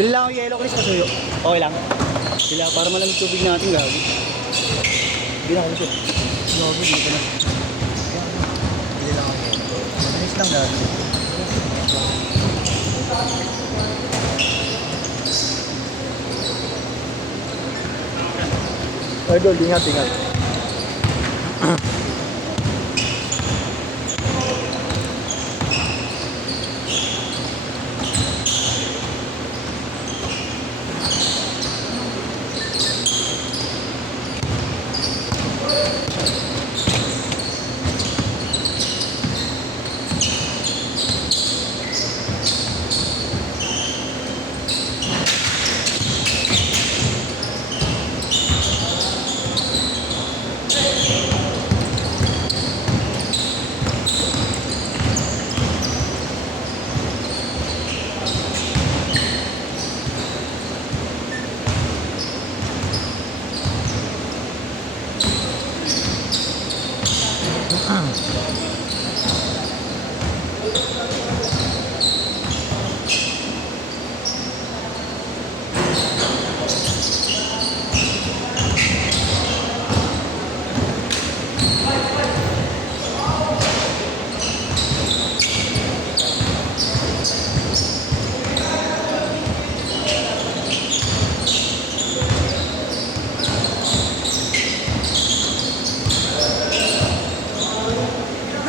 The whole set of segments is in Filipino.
Bili lang ako yellow Chris pasuyo. Okay lang. Sila para malamig tubig natin gagi. Bili lang ako lusot. Gagi, hindi ka na. Bili lang ako yellow. Mabilis lang gagi. Idol, ingat, ingat.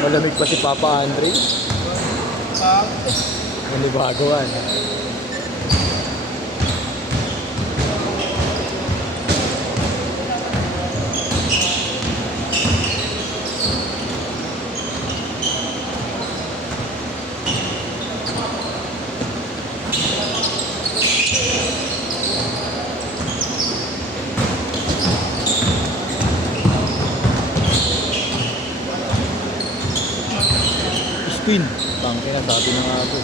Malamig pa si Papa Andre. Nalibagawan. Spin. Tangke na, sabi na nga ako.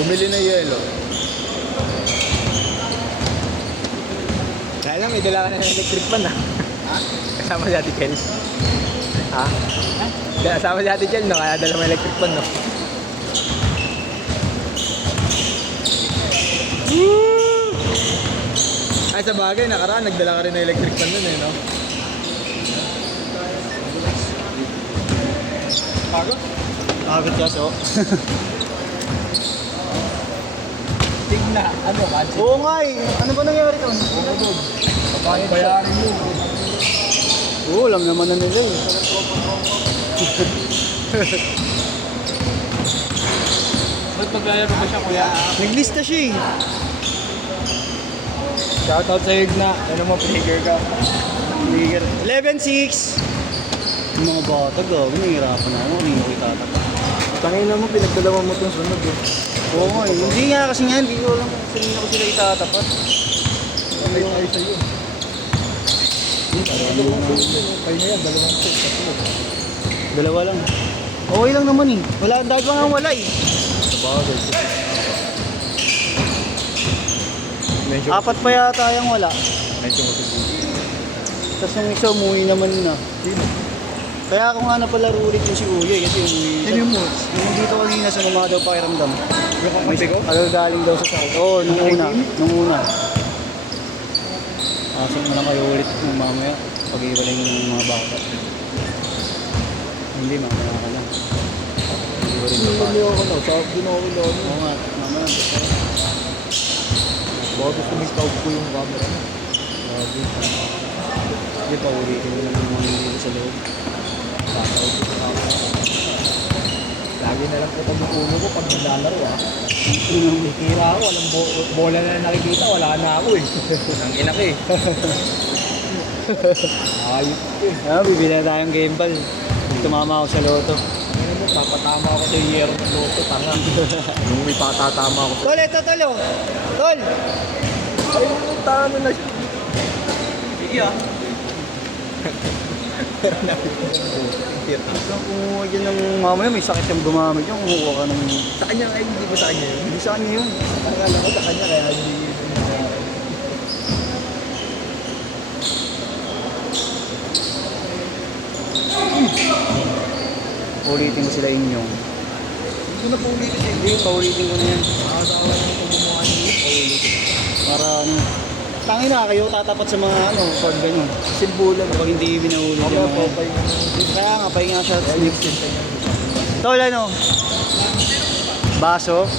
Bumili na yelo. Kaya lang, may dala ka na ng electric pan ha? Kasama si Ate Chel. Ha? Kasama si Ate Chel no? Kaya dala mo electric pan no? Ay sa bagay, nakaraan, nagdala ka rin ng electric pan nun eh no? Pagod? Pagod ka so. Tigna, ano ba? Oo nga eh. Ano ba nangyari doon? Bayarin mo. Oo, alam naman na nila eh. Ba't maglayaro ba siya kuya? Naglista siya eh. Shoutout sa Igna. Ano mo, figure ka? Figure. 11-6. Yung mga bata, gawin, nahihirapan na ako. Hindi ko itatapa. Tangina mo, pinagdalawa mo itong sunod eh. Oo nga eh. Hindi nga kasi nga, hindi ko alam kung saan ako sila itatapat. Ano yung ay sa'yo? Dalawang post yun. Kayo na yan, dalawang post. Dalawa lang. Okay lang naman eh. Wala, dahil pa nga wala eh. Sabagay. Medyo Apat pa yata yung wala. medyo matindi. Tapos yung isa umuwi naman na. Sino? Kaya ako nga napalaro ulit yung si Uye kasi umuwi. Sino yung mo? Yung dito kanina sa mga daw pakiramdam. Yung kakampi ko? Agagaling daw sa sakit. Oo, nung una. Nung una. Asok mo lang kayo ulit ng mamaya. Pag-iwalay mo ng mga bata. Hindi, mamaya ka lang. Hindi ko rin Hindi pa. ako na. Sabi na ako lang. Oo nga, mamaya. Baka gusto mo itaog ko yung camera mo. Lagi. Hindi pa ulitin mo lang yung mga hindi sa loob. Tataog ko sa camera. Lagi na lang po yung ulo ko pag naglalaro ah. Titira ako, walang bola na nakikita, wala na ako eh. Ang ina ko eh. Ayos ko eh. Bibili na tayong game ball. Tumama ako sa loto. Ano mo, papatama ako sa yero ng loto, tanga. Yung may patatama ako. Tol, ito tol oh. Tol! Ay, tama na siya. Sige ah. Kung yan ng mamaya may sakit yung gumamit yung kumuha ka ng... Sa kanya, ay hindi ba sa kanya yun? Hindi sa kanya yun. Akala ko sa kanya, kaya hindi yun. Ulitin ko sila inyong. Hindi ko na po ulit kasi. Hindi, paulitin ko na yan. Nakakasawa na yung gumawa niyo. Paulitin. Para ano... Tangin na kayo tatapat sa mga ano, pag ganyan. Simbulan. Kapag hindi binahulog Ako yung po, mga... pa yung... Kaya nga, pahinga siya. Next time. Tol, ano? Baso?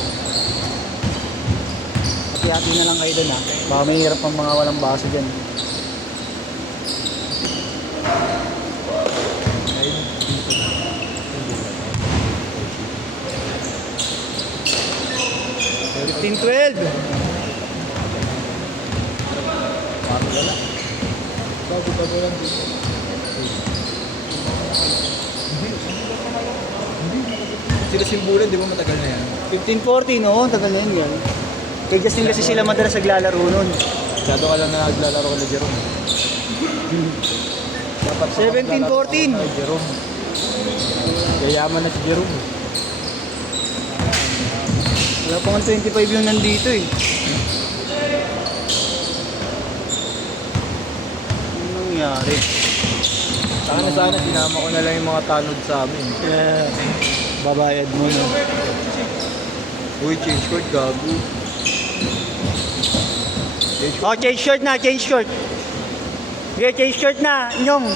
Hati-hati na lang kayo dun ha. Baka may hirap ang mga walang baso dyan. Ayun. 15-12. Paano wala? Bago lang dito. Sila simbulan, di ba matagal na yan? 15-14, oo. Tagal na yun yan. Kay Justin kasi sila madalas naglalaro nun. Masyado ka lang na naglalaro ka na Jerome. Dapat 17-14. Jerome. Yayaman na si Jerome. Wala pa nga 25 yung nandito eh. Ano nangyari? Sana sinama ko na lang yung mga tanod sa amin. Yeah. Babayad mo no. Uy, change court, gago. Oh, change shirt na, change shirt. Okay, change shirt na, inyong.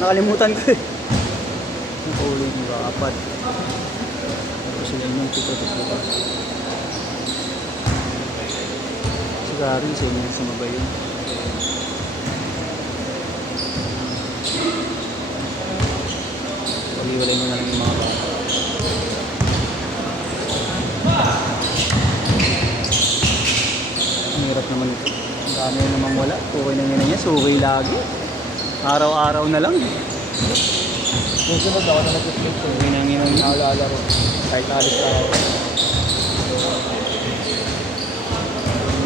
Nakalimutan ko eh. Ang paulit nyo, apat. Tapos sila inyong tupa-tupa. Sigari, sa inyong sumabay yun. Pag-iwalay mo na lang yung mga bata. Ang hirap naman ito. Ang dami na namang wala. Okay na yun niya. Suki lagi. Araw-araw na lang. Susunod ako na nag-flip ko. Okay na yun niya. Nakalalaro. Kahit alis na ako.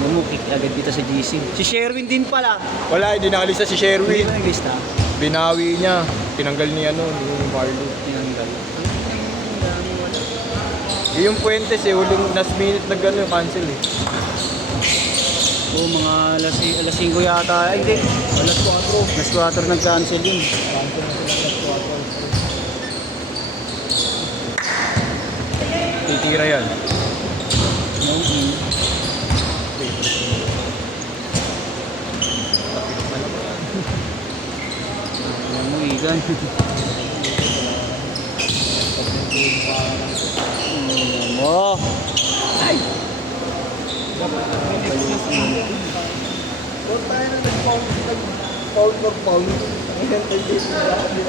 Lumukik agad dito sa GC. Si Sherwin din pala. Wala, hindi nakalista si Hindi Sherwin. na naglista. Binawi niya. Tinanggal niya ni Marlo. Tinanggal. Yung Puentes eh, huling last minute cancel eh. Oo, mga alas 5 yata. Ay, hindi. Alas 4. Alas 4 nag-cancel yun. Cancel na sila alas 4. Titira yan. Alam mo, Igan. Mo. Ay! Doon tayo na nag-foul.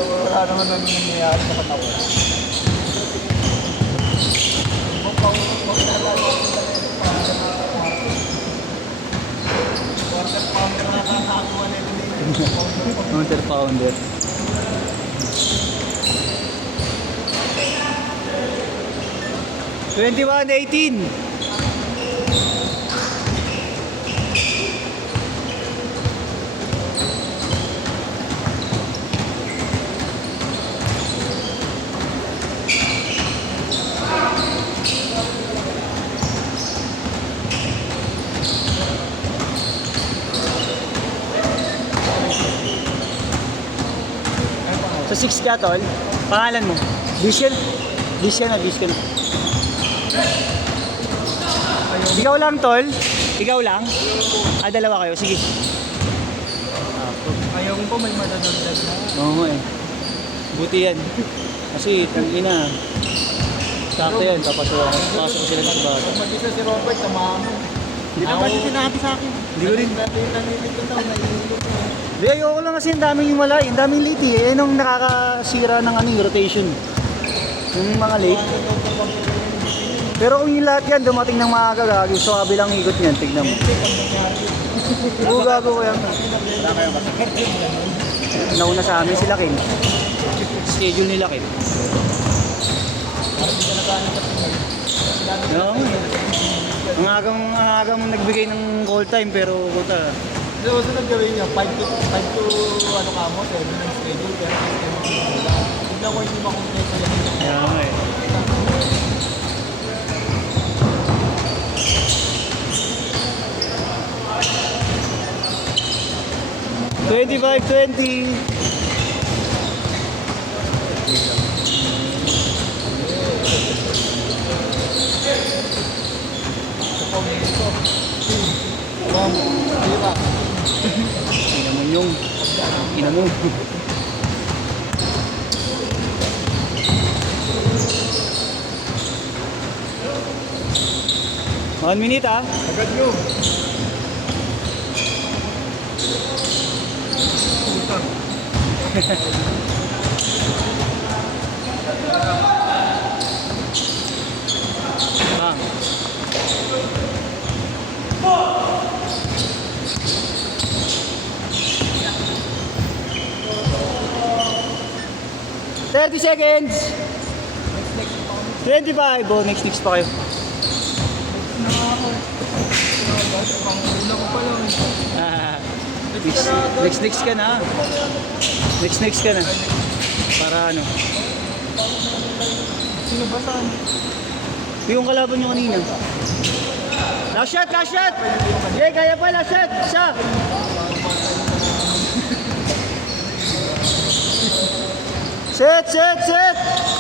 Wala naman na nangyayari sa katawan. Counter pounder. $21-18. Sa 6 ka, tol. Pangalan mo? Bishel? Bishel na. Ikaw lang, tol? Ikaw lang? Ah, dalawa kayo. Sige. Ayaw ko may madadagdag na. Oo eh. Buti yan. Kasi, tangina. Sakto yan. Papasok ko sila sa bata. Kung mag-isa si Robert, samahan mo. Hindi naman yung sinabi sa akin. Hindi ko rin. Nanilip ko daw, naiilip ko. Di, ayoko lang kasi ang daming himala, ang daming late eh. Yan ang nakakasira ng ano, yung rotation. Yung mga late. Pero kung yung lahat yan, dumating ng maaga gagi, so kabilang ikot niyan, tignan mo. Oo, gago ko yan. Nauna sa amin sila Ken. Schedule nila Ken. No, ang agang nagbigay ng call time pero puta. So, sunod gawin niya, 5 to ano ka mo, 7 ang schedule, pero 6 lang. Tignan ko hindi makumpleto yan. Kaya nga eh. $25.20. Diba? Ina mo yung. Ina mo. One minute ah. Agad nyo. Bang. "30 seconds." 25. Oh, next pa kayo. Una ko pa lang. Ah, next ka na. Next ka na. Para ano? Sino ba saan? Yung kalaban nyo kanina. Last shot! Last shot! Yeah, kaya pa, last shot! Isa! Set!